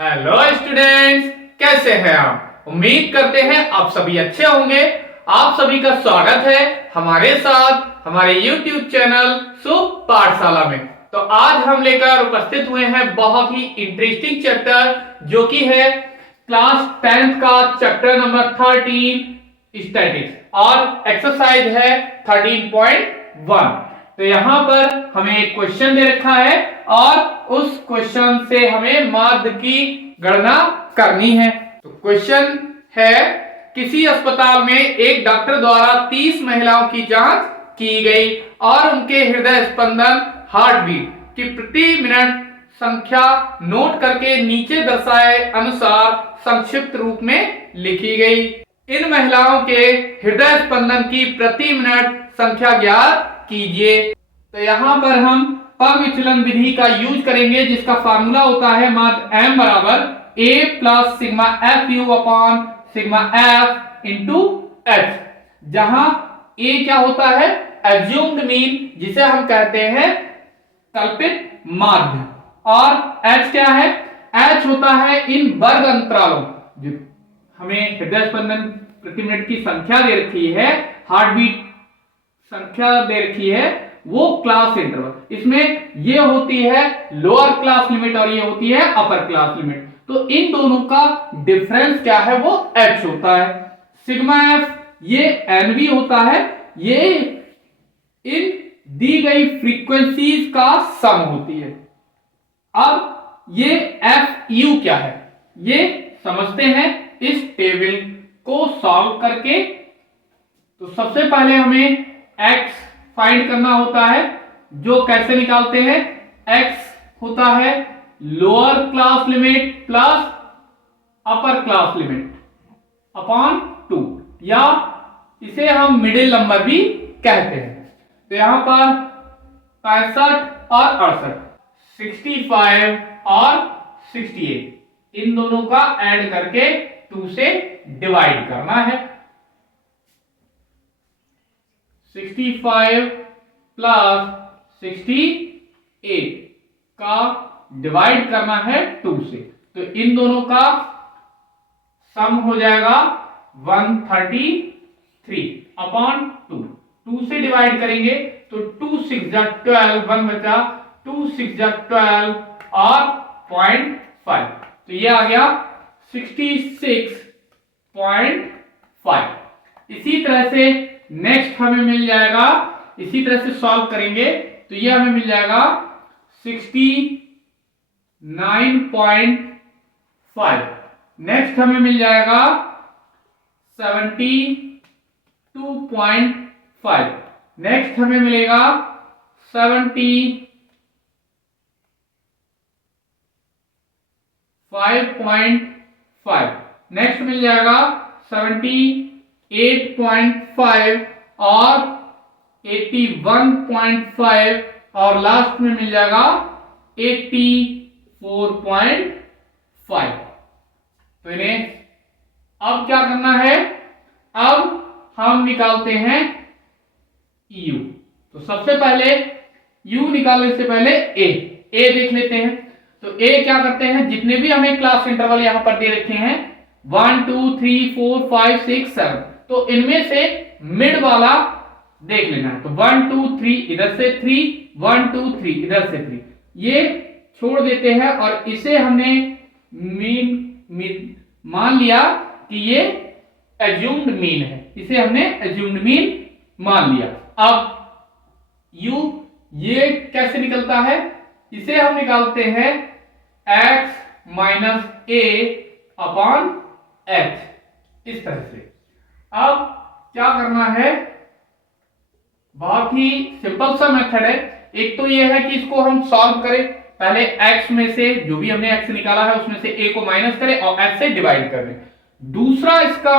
Hello students, कैसे हैं आप? उम्मीद करते हैं आप सभी अच्छे होंगे। आप सभी का स्वागत है हमारे साथ हमारे YouTube चैनल शुभ पाठशाला में। तो आज हम लेकर उपस्थित हुए हैं बहुत ही इंटरेस्टिंग चैप्टर, जो कि है क्लास 10th का चैप्टर नंबर 13 स्टैटिक्स और एक्सरसाइज है 13.1। तो यहाँ पर हमें एक क्वेश्चन दे रखा है और उस क्वेश्चन से हमें माध्य की गणना करनी है। तो क्वेश्चन है, किसी अस्पताल में एक डॉक्टर द्वारा 30 महिलाओं की जांच की गई और उनके हृदय स्पंदन हार्ट बीट की प्रति मिनट संख्या नोट करके नीचे दर्शाए अनुसार संक्षिप्त रूप में लिखी गई। इन महिलाओं के हृदय स्पंदन की प्रति मिनट संख्या ज्ञात कीजिए। तो यहाँ पर हम परविचलन विधि का यूज करेंगे, जिसका फार्मूला होता है माध्य m बराबर a plus sigma f u upon sigma F into H, जहां a क्या होता है एज्यूम्ड मीन, जिसे हम कहते हैं कल्पित माध्य, और h क्या है, h होता है इन वर्ग अंतरालों, जो हमें हृदय स्पंदन प्रति मिनट की संख्या दे रखी है, हार्ट बीट संख्या दे रखी है, वो क्लास इंटरवल। इसमें ये होती है लोअर क्लास लिमिट और ये होती है अपर क्लास लिमिट। तो इन दोनों का डिफरेंस क्या है, वो h होता है। सिग्मा एफ ये एनवी होता है, ये इन दी गई फ्रीक्वेंसीज का सम होती है। अब ये एफ यू क्या है, ये समझते हैं इस टेबल को सॉल्व करके। तो सबसे पहले हमें x फाइंड करना होता है, जो कैसे निकालते हैं, x होता है lower class limit plus upper class limit upon 2, या इसे हम मिडिल नंबर भी कहते हैं। तो यहां पर 65 और 68, 65 और 68, इन दोनों का ऐड करके 2 से डिवाइड करना है। 65 प्लस 68 का डिवाइड करना है 2 से, तो इन दोनों का सम हो जाएगा 133 अपॉन 2। 2 से डिवाइड करेंगे तो 2 6 जा 12, 1 बचा, 2 6 जा 12 और 0.5, तो ये आ गया 66.5। इसी तरह से नेक्स्ट हमें मिल जाएगा, इसी तरह से सॉल्व करेंगे तो ये हमें मिल जाएगा 69.5। नेक्स्ट हमें मिल जाएगा 72.5। नेक्स्ट हमें मिलेगा 75.5। नेक्स्ट मिल जाएगा 78.5 और 81.5 और लास्ट में मिल जाएगा 84.5। तो इन्हें अब क्या करना है, अब हम निकालते हैं U। तो सबसे पहले U निकालने से पहले A देख लेते हैं। तो A क्या करते हैं, जितने भी हमें क्लास इंटरवल यहां पर दे रखे हैं 1 2 3 4 5 6 7, तो इनमें से मिड वाला देख लेना है। तो 1 2 3 इधर से 3, 1 2 3 इधर से 3, ये छोड़ देते हैं और इसे हमने मीन मान लिया कि ये एज्यूम्ड मीन है, इसे हमने एज्यूम्ड मीन मान लिया। अब U ये कैसे निकलता है, इसे हम निकालते हैं x minus a upon h, इस तरह से। अब क्या करना है, बहुत ही सिंपल सा मेथड है। एक तो ये है कि इसको हम सॉल्व करें, पहले x में से जो भी हमने x निकाला है उसमें से a को माइनस करें और h से डिवाइड कर दें। दूसरा इसका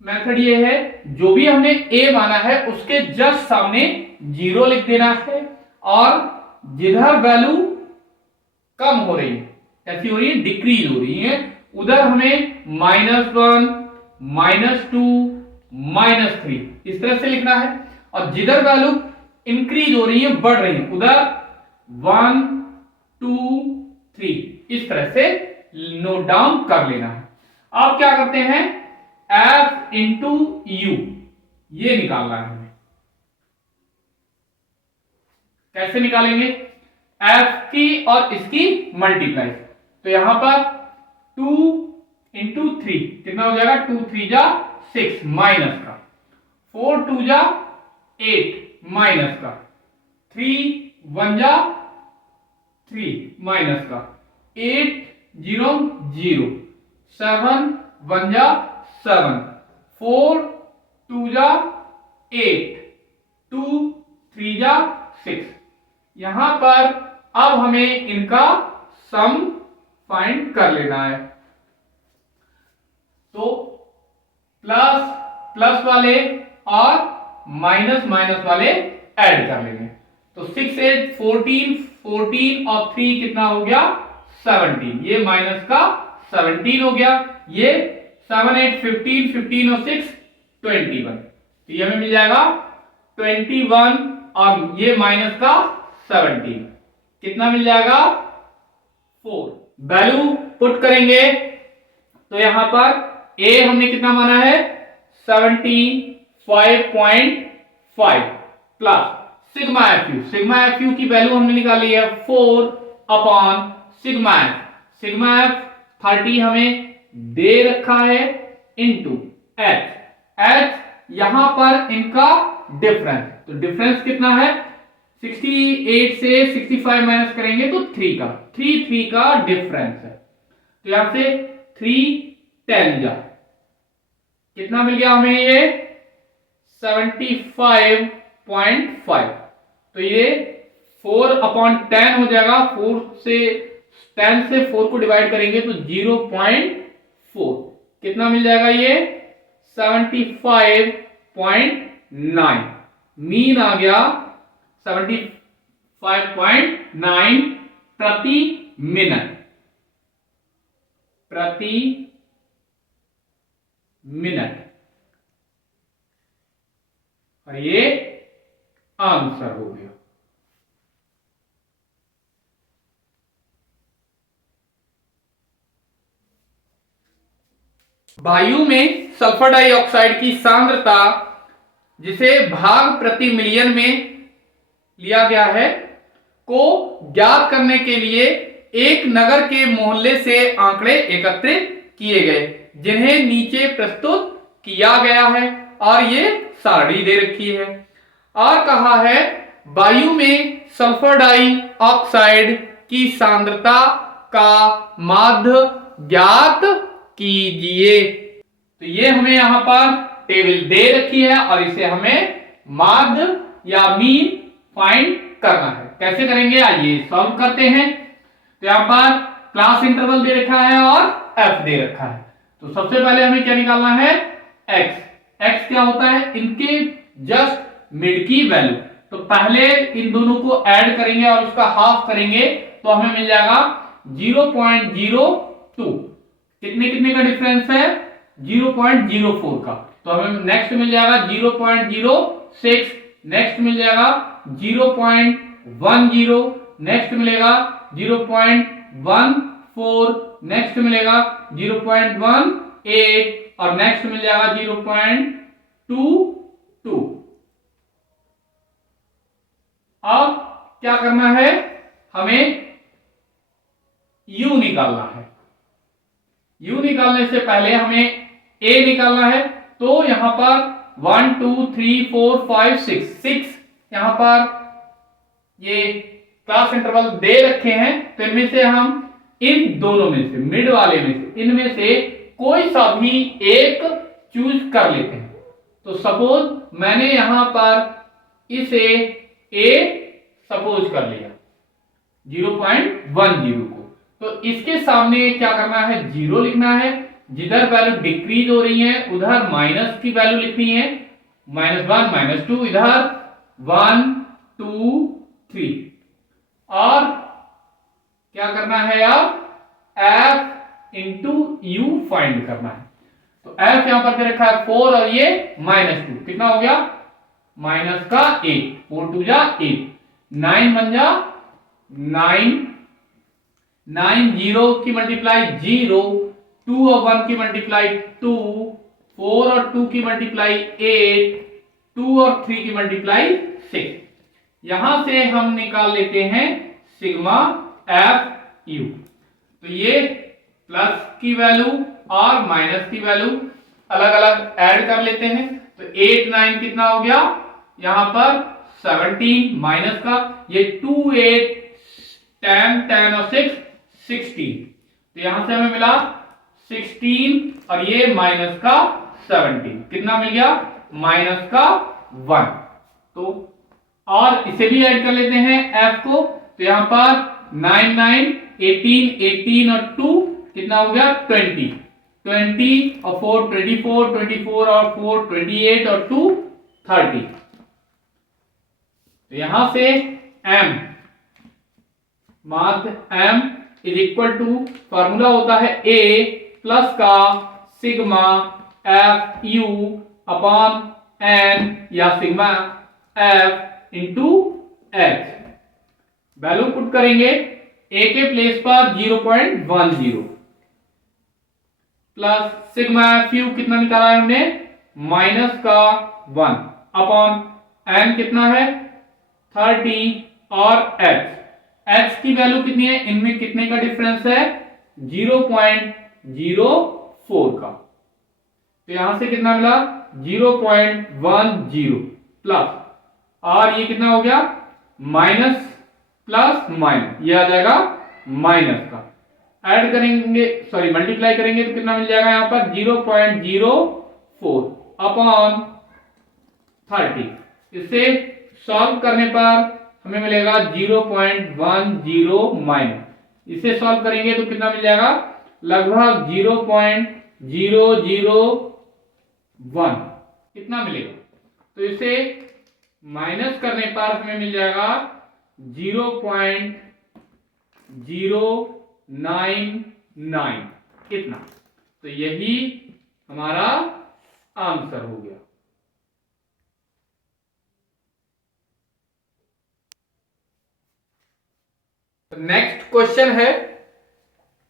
मेथड ये है, जो भी हमने a माना है उसके जस्ट सामने 0 लिख देना है, और जिधर वैल्यू कम हो रही है, कैसी हो रही है, डिक्रीज हो रही है, उधर हमें -1 -2 -3 इस तरह से लिखना है, और जिधर वैल्यू इंक्रीज हो रही है, बढ़ रही है, उधर 1 2 3 इस तरह से नोट डाउन कर लेना है। अब क्या करते हैं, f इंटू यू ये निकालना है हमें। कैसे निकालेंगे, f की और इसकी मल्टीप्लाई। तो यहां पर 2 इंटू 3 कितना हो जाएगा, 2 3 जा 6 माइनस का, 4 2 जा 8 माइनस का, 3 1 जा 3 माइनस का, 8 0 0, 7 1 जा 7, 4 2 जा 8, 2 3 जा 6। यहां पर अब हमें इनका सम फाइंड कर लेना है। तो प्लस प्लस वाले और माइनस माइनस वाले ऐड कर लेंगे। तो 6 8 14, 14 और 3 कितना हो गया, 17। ये माइनस का 17 हो गया। ये 7 8 15, 15 और 6 21। तो ये हमें मिल जाएगा 21 और ये माइनस का 17 कितना मिल जाएगा, 4। वैल्यू पुट करेंगे तो यहां पर a हमने कितना माना है, 75.5 प्लस सिग्मा एफ यू की वैल्यू हमने निकाली है 4 अपॉन सिग्मा एफ 30 हमें दे रखा है इंटू एच यहां पर इनका डिफरेंस। तो डिफरेंस कितना है, 68 से 65 माइनस करेंगे तो 3 का डिफरेंस है। तो यहां से 3 10 जा कितना मिल गया हमें, ये 75.5। तो ये 4 अपॉन 10 हो जाएगा। 4 से 10 से 4 को डिवाइड करेंगे तो 0.4 कितना मिल जाएगा, ये 75.9। मीन आ गया 75.9 प्रति मिनट और ये आंसर हो गया। वायु में सल्फर डाइऑक्साइड की सांद्रता जिसे भाग प्रति मिलियन में लिया गया है को ज्ञात करने के लिए एक नगर के मोहल्ले से आंकड़े एकत्रित किए गए जिन्हें नीचे प्रस्तुत किया गया है और ये सारणी दे रखी है। और कहा है वायु में सल्फर डाइऑक्साइड की सांद्रता का माध्य ज्ञात कीजिए। तो ये हमें यहां पर टेबल दे रखी है और इसे हमें माध्य या मीन फाइंड करना है। कैसे करेंगे, आइए सॉल्व करते हैं। तो यहां पर क्लास इंटरवल दे रखा है और f दे रखा है। तो सबसे पहले हमें क्या निकालना है, x क्या होता है, इनके जस्ट मिड की वैल्यू। तो पहले इन दोनों को ऐड करेंगे और उसका हाफ करेंगे तो हमें मिल जाएगा 0.02। कितने का डिफरेंस है, 0.04 का। तो हमें नेक्स्ट मिल जाएगा 0.06, नेक्स्ट मिल जाएगा 0.10, नेक्स्ट मिलेगा 0.14, नेक्स्ट मिलेगा 0.18 और नेक्स्ट मिल जाएगा 0.22। अब क्या करना है, हमें u निकालना है। u निकालने से पहले हमें a निकालना है। तो यहां पर 1 2 3 4 5 6 यहां पर ये क्लास इंटरवल दे रखे हैं। तो इनमें से हम इन दोनों में से, मिड वाले में से, इनमें से कोई सा भी एक चूज कर लेते हैं। तो सपोज मैंने यहां पर इसे a सपोज कर लिया 0.10 को। तो इसके सामने क्या करना है, 0 लिखना है। जिधर वैल्यू डिक्रीज हो रही है उधर माइनस की वैल्यू लिखनी है, -1 -2, इधर 1 2 3। और क्या करना है, अब f इंटू यू फाइंड करना है। तो f यहां पर दे रखा है 4 और ये -2 कितना हो गया, माइनस का 8, 4 2 जा 8, 9 1 जा 9, 9 0 की मल्टीप्लाई 0, 2 और 1 की मल्टीप्लाई 2, 4 और 2 की मल्टीप्लाई 8, 2 और 3 की मल्टीप्लाई 6। यहां से हम निकाल लेते हैं सिग्मा एफ यू। तो ये प्लस की वैल्यू और माइनस की वैल्यू अलग अलग ऐड कर लेते हैं। तो 8 9 कितना हो गया यहां पर 17 माइनस का ये 2 8 10 10 और 6 16। तो यहां से हमें मिला 16 और ये माइनस का 17 कितना मिल गया माइनस का 1। तो और इसे भी ऐड कर लेते हैं f को। तो यहां पर 9 9 18 18 और 2 कितना हो गया 20 20 और 4 24 24 और 4 28 और 2 30। तो यहां से m माध्य m is equal to formula होता है a प्लस का sigma f u upon n या sigma f into h. Value put करेंगे a के प्लेस पर 0.10 प्लस सिग्मा एफ यू कितना निकाला है हमने माइनस का 1 अपॉन n कितना है 30 और h की वैल्यू कितनी है इनमें कितने का डिफरेंस है 0.04 का। तो यहां से कितना मिला 0.10 प्लस और ये कितना हो गया माइनस प्लस माइनस ये आ जाएगा माइनस का। ऐड करेंगे सॉरी मल्टीप्लाई करेंगे तो कितना मिल जाएगा यहां पर 0.04 अपॉन 30। इसे सॉल्व करने पर हमें मिलेगा 0.10 माइनस। इसे सॉल्व करेंगे तो कितना मिल जाएगा लगभग 0.001 कितना मिलेगा। तो इसे माइनस करने पर हमें मिल जाएगा 0.099 कितना। तो यही हमारा आंसर हो गया। नेक्स्ट क्वेश्चन है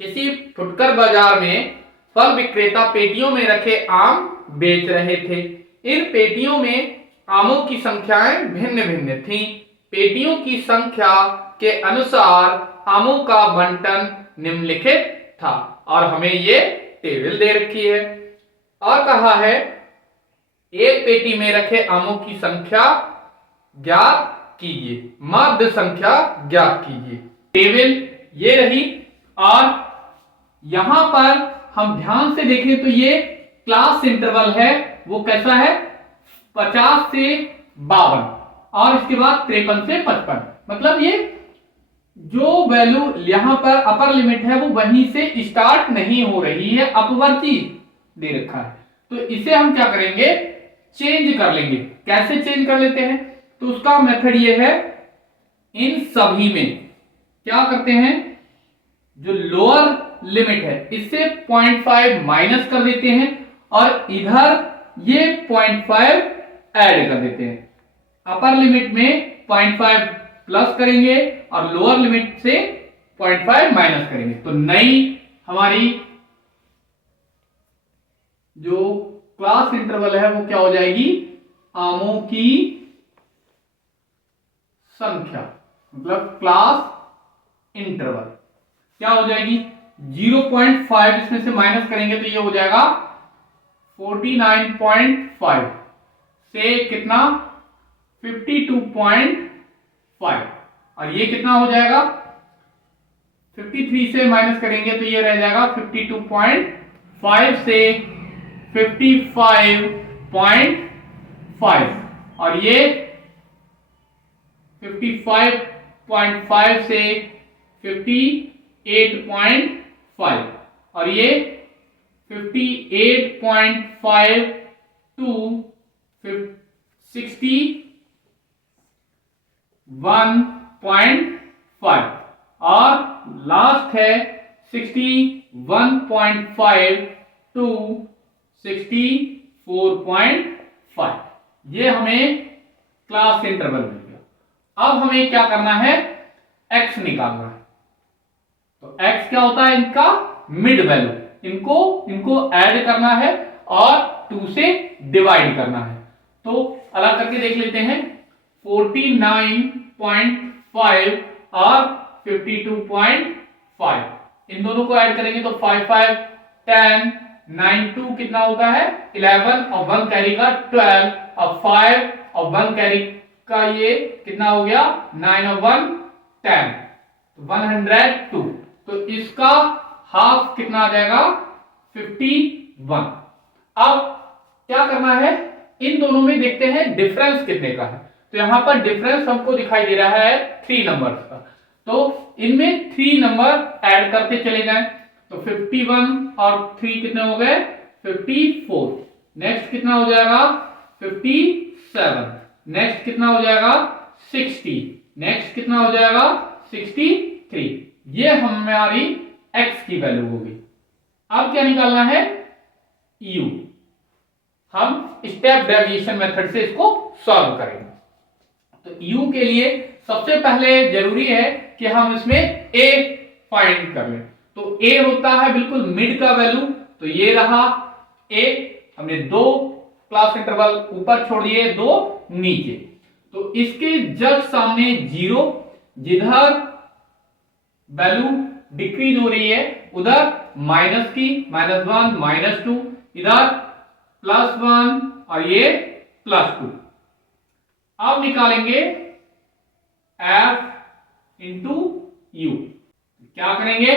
किसी फुटकर बाजार में फल विक्रेता पेटियों में रखे आम बेच रहे थे। इन पेटियों में आमों की संख्याएं भिन्न भिन्न थीं। पेटियों की संख्या के अनुसार आमों का बंटन निम्नलिखित था और हमें ये टेबल दे रखी है और कहा है एक पेटी में रखे आमों की संख्या ज्ञात कीजिए, माध्य संख्या ज्ञात कीजिए। टेबल ये रही और यहां पर हम ध्यान से देखें तो ये क्लास इंटरवल है वो कैसा है 50 से 52 और इसके बाद 53 से 55। मतलब ये जो वैल्यू यहां पर अपर लिमिट है वो वहीं से स्टार्ट नहीं हो रही है, अपवर्ती दे रखा है। तो इसे हम क्या करेंगे चेंज कर लेंगे। कैसे चेंज कर लेते हैं तो उसका मेथड ये है इन सभी में क्या करते हैं जो लोअर लिमिट है इससे 0.5 माइनस कर देते हैं और इधर ये 0.5 ऐड कर देते हैं। अपर लिमिट में 0.5 प्लस करेंगे और लोअर लिमिट से 0.5 माइनस करेंगे। तो नई हमारी जो क्लास इंटरवल है वो क्या हो जाएगी आमों की संख्या मतलब क्लास इंटरवल क्या हो जाएगी 0.5 इसमें से माइनस करेंगे तो ये हो जाएगा 49.5 से कितना 52.5 और ये कितना हो जाएगा 53 से माइनस करेंगे तो ये रह जाएगा 52.5 से 55.5 और ये 55.5 से 58.5 और ये 58.5 टू 61.5 और लास्ट है 61.5 टू 64.5। ये हमें क्लास इंटरवल मिल गया। अब हमें क्या करना है x निकालना है। तो x क्या होता है इनका मिड वैल्यू, इनको ऐड करना है और 2 से डिवाइड करना है। तो अलग करके देख लेते हैं, 49.5 और 52.5, इन दोनों को ऐड करेंगे तो 5 5 10, 9 2 कितना होता है 11 और 1 कैरी का 12 और 5 और 1 कैरी का ये कितना हो गया 9 और 1 10, 102। तो इसका हाफ कितना आ जाएगा 51। अब क्या करना है, इन दोनों में देखते हैं डिफरेंस कितने का है। तो यहां पर डिफरेंस हमको दिखाई दे रहा है 3 नंबर्स का, तो इनमें 3 नंबर ऐड करते चले जाएं। तो 51 और 3 कितने हो गए 54। नेक्स्ट कितना हो जाएगा 57। नेक्स्ट कितना हो जाएगा 60। नेक्स्ट कितना हो जाएगा 63। ये हमारी x की वैल्यू होगी। अब क्या निकालना है u। हम स्टेप डेविएशन मेथड से इसको सॉल्व करेंगे। तो u के लिए सबसे पहले जरूरी है कि हम इसमें a फाइंड कर लें। तो a होता है बिल्कुल मिड का वैल्यू, तो ये रहा a। हमने 2 क्लास इंटरवल ऊपर छोड़ दिए, 2 नीचे। तो इसके जस्ट सामने 0, जिधर वैल्यू डिक्रीज हो रही है उधर माइनस की -1 -2, इधर +1 और ये +2। अब निकालेंगे f इंटू यू। क्या करेंगे,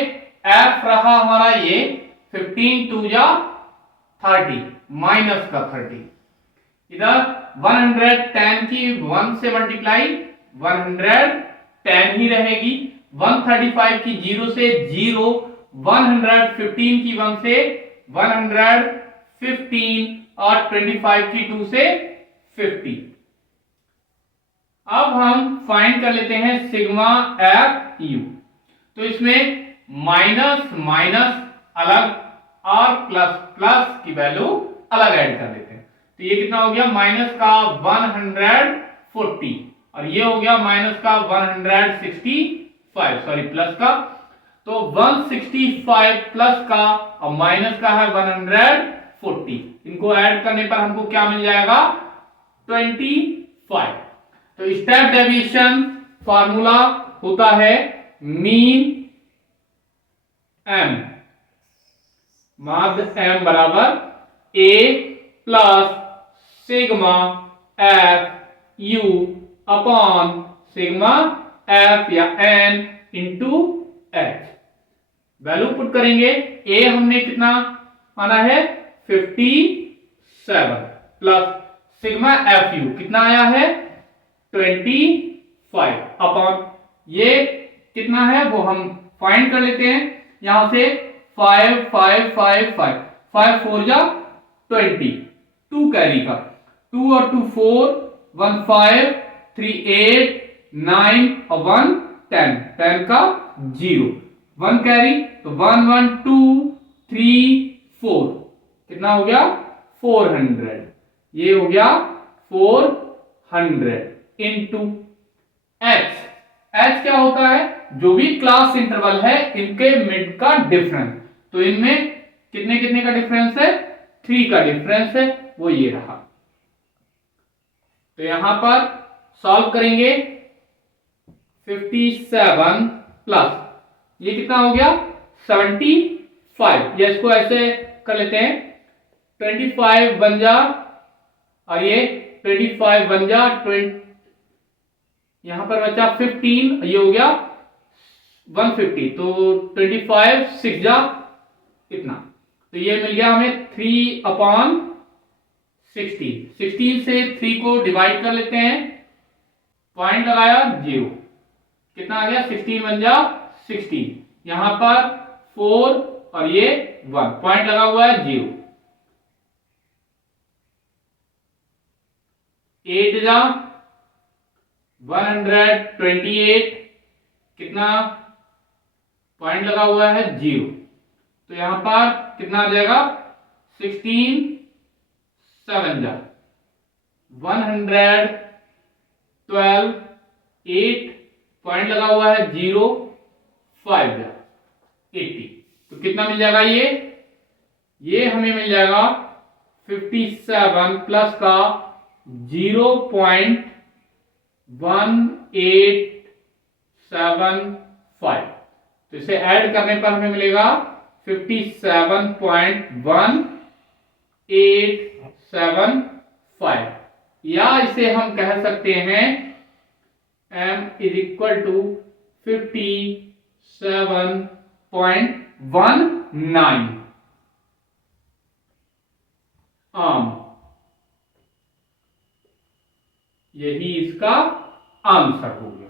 f रहा हमारा ये 15 2 जा 30 माइनस का 30, इधर 110 की 1 से मल्टीप्लाई 110 ही रहेगी, 135 की 0 से 0, 115 की 1 से 115 और 25 की 2 से 50। अब हम फाइंड कर लेते हैं सिग्मा एफ यू। तो इसमें माइनस माइनस अलग और प्लस प्लस की वैल्यू अलग ऐड कर लेते हैं। तो ये कितना हो गया माइनस का 140 और ये हो गया माइनस का 165, सॉरी प्लस का। तो 165 प्लस का और माइनस का है 140, इनको ऐड करने पर हमको क्या मिल जाएगा 25। तो स्टेप डेविएशन फार्मूला होता है मीन m, माध्य m बराबर a plus sigma f u upon sigma f या n into h। Value put करेंगे, a हमने कितना माना है 57 प्लस सिग्मा एफ यू कितना आया है 25 अपॉन ये कितना है वो हम फाइंड कर लेते हैं। यहां से 5 5 5 5 5 4 जा 20, 2 कैरी का 2 और 2 4, 1 5 3 8 9 और 1 10, 10 का 0, 1 कैरी तो 1 1 2 3 4, कितना हो गया 400। ये हो गया 400 इंटू h। h क्या होता है, जो भी क्लास इंटरवल है इनके मिड का डिफरेंस। तो इनमें कितने कितने का डिफरेंस है 3 का डिफरेंस है, वो ये रहा। तो यहां पर सॉल्व करेंगे 57 प्लस ये कितना हो गया 75, या इसको ऐसे कर लेते हैं 25 बन जा और ये 25 बन जा 20, यहां पर बचा 15, ये हो गया 150, तो 25 6 जा इतना, तो ये मिल गया हमें 3 अपॉन 16। 16 से 3 को डिवाइड कर लेते हैं, पॉइंट लगाया 0, कितना आ गया 16 बन जा 16, यहां पर 4 और ये 1, पॉइंट लगा हुआ है 0, 8 जा 128, कितना पॉइंट लगा हुआ है 0, तो यहां पर कितना आ जाएगा 16 7 जा 112, 8 पॉइंट लगा हुआ है 0 5 जा 80। तो कितना मिल जाएगा ये हमें मिल जाएगा 57 प्लस का 0.1875। तो इसे ऐड करने पर हमें मिलेगा 57.1875, या इसे हम कह सकते हैं m इज इक्वल टू 57.19 आम। यही इसका आंसर होगा।